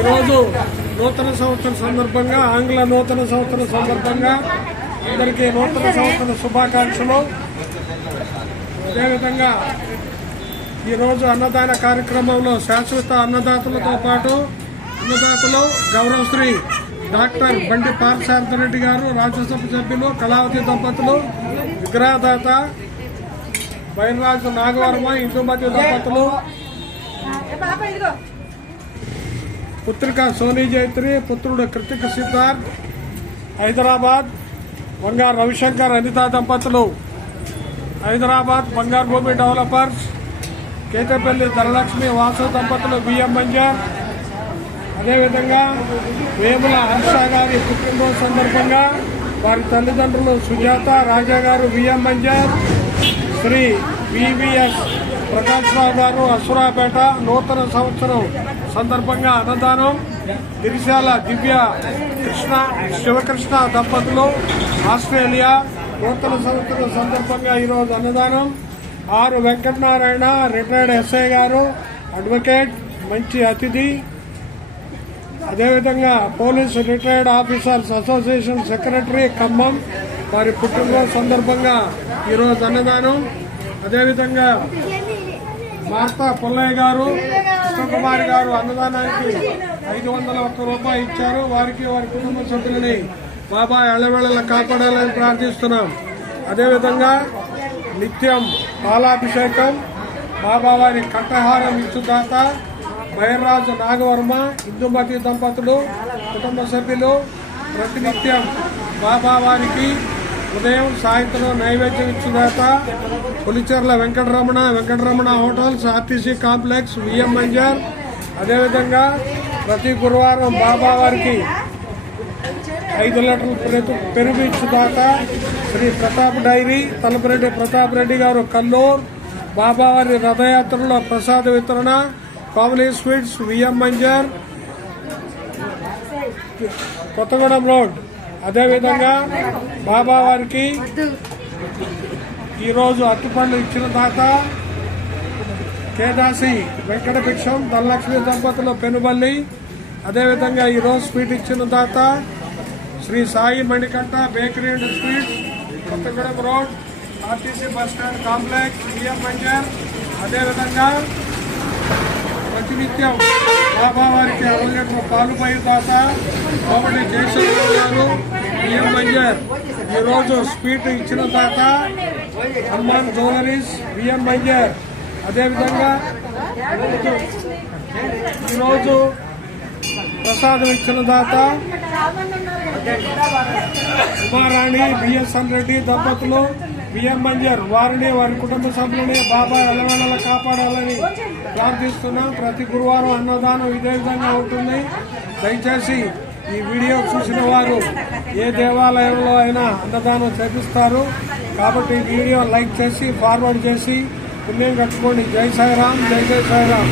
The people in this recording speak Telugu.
ఈరోజు నూతన సంవత్సరం సందర్భంగా ఆంగ్ల నూతన సంవత్సరం సందర్భంగా అందరికీ నూతన సంవత్సర శుభాకాంక్షలు. అదేవిధంగా ఈరోజు అన్నదాన కార్యక్రమంలో శాశ్వత అన్నదాతలతో పాటు అన్నదాతలు గౌరవశ్రీ డాక్టర్ బండి పార్థసారథి గారు, రాజ్యసభ సభ్యులు కళావతి దంపతులు, విగ్రహదాత బైర్రాజు నాగవర్మ, ఇందుమతి దంపతులు, పుత్రిక సోనీ జైత్రి, పుత్రుడు కృతిక సిద్ధార్థ్, హైదరాబాద్ బంగారు రవిశంకర్ అనితా దంపతులు, హైదరాబాద్ బంగారు భూమి డెవలపర్స్, కేతపల్లి ధనలక్ష్మి వాసు దంపతులు, బిఎం మంజర్. అదేవిధంగా వేముల హర్ష గారి పుట్టినరోజు సందర్భంగా వారి తల్లిదండ్రులు సుజాత రాజా గారు, బిఎం మంజర్, శ్రీ వివిఎస్ ప్రకాశ్రావు గారు, అసురాపేట. నూతన సంవత్సరం సందర్భంగా అన్నదానం గిరిశాల దివ్య కృష్ణ శివకృష్ణ దంపతులు, ఆస్ట్రేలియా. నూతన సంవత్సరం సందర్భంగా ఈరోజు అన్నదానం ఆర్ వెంకటనారాయణ, రిటైర్డ్ ఎస్ఐ గారు, అడ్వకేట్, మంచి అతిథి. అదేవిధంగా police retired officers association secretary Khammam, వారి పుట్టినరోజు సందర్భంగా ఈరోజు అన్నదానం. అదేవిధంగా మార్తా పుల్లయ్య గారు, కృష్ణకుమారి గారు అన్నదానానికి 501 రూపాయలు ఇచ్చారు. వారికి వారి కుటుంబ సభ్యులని బాబా ఎల్లవేళలా కాపాడాలని ప్రార్థిస్తున్నాం. అదేవిధంగా నిత్యం పాలాభిషేకం బాబా వారి కంఠహారం ఇచ్చుదాత బైర్రాజు నాగవర్మ, ఇందుమతి దంపతులు, కుటుంబ సభ్యులు ప్రతినిత్యం బాబా వారికి ఉదయం సాయంత్రం నైవేద్యం ఇచ్చుదాత Pulicherla Venkataramana hotels, RTC complex, VM Manjar. అదేవిధంగా ప్రతి గురువారం బాబా వారికి 5 లీటర్ల పెరుగు ఇచ్చుదాత శ్రీ ప్రతాప్ డైరీ, తలపరెడ్డి ప్రతాప్ రెడ్డి గారు, కల్లూరు. బాబావారి రథయాత్రలో ప్రసాద వితరణ, Kamali sweets, VM Manjar, Kothagudem road. అదేవిధంగా బాబా వారికి ఈరోజు అరటిపండ్లు ఇచ్చిన దాత కేదాసి వెంకటభిక్షం, ధనలక్ష్మి దంపతులు, పెనుబల్లి. అదేవిధంగా ఈరోజు స్వీట్ ఇచ్చిన దాత Shri Sai Manikanta bakery and sweets, Kothagudem road, RTC bus stand complex, VM Manjar. అదేవిధంగా ప్రతినిత్యం బాబా వారికి 1 లీటర్ పాలు పై దాత కోమటి జయశంకర్ గారు, బిఎం మంజర్. ఈరోజు స్వీట్ ఇచ్చిన దాత హనుమాన్ జ్యువెలరీస్, బిఎం మంజర్. అదేవిధంగా ఈరోజు ప్రసాదం ఇచ్చిన దాత ఉమారాణి, బిఎస్ఎన్ రెడ్డి దంపతులు, బిఎం మంజర్. వారిని వారి కుటుంబ సభ్యులని బాబా ఎల్లవేళలా కాపాడాలని ప్రార్థిస్తున్నాం. ప్రతి గురువారం అన్నదానం ఇదే విధంగా ఉంటుంది. దయచేసి ఈ వీడియో చూసిన వారు ఏ దేవాలయంలో అయినా అన్నదానం చేపిస్తారు కాబట్టి ఈ వీడియో లైక్ చేసి ఫార్వర్డ్ చేసి పుణ్యం కట్టుకోండి. జై సాయిరాం, జై జై సాయిరాం.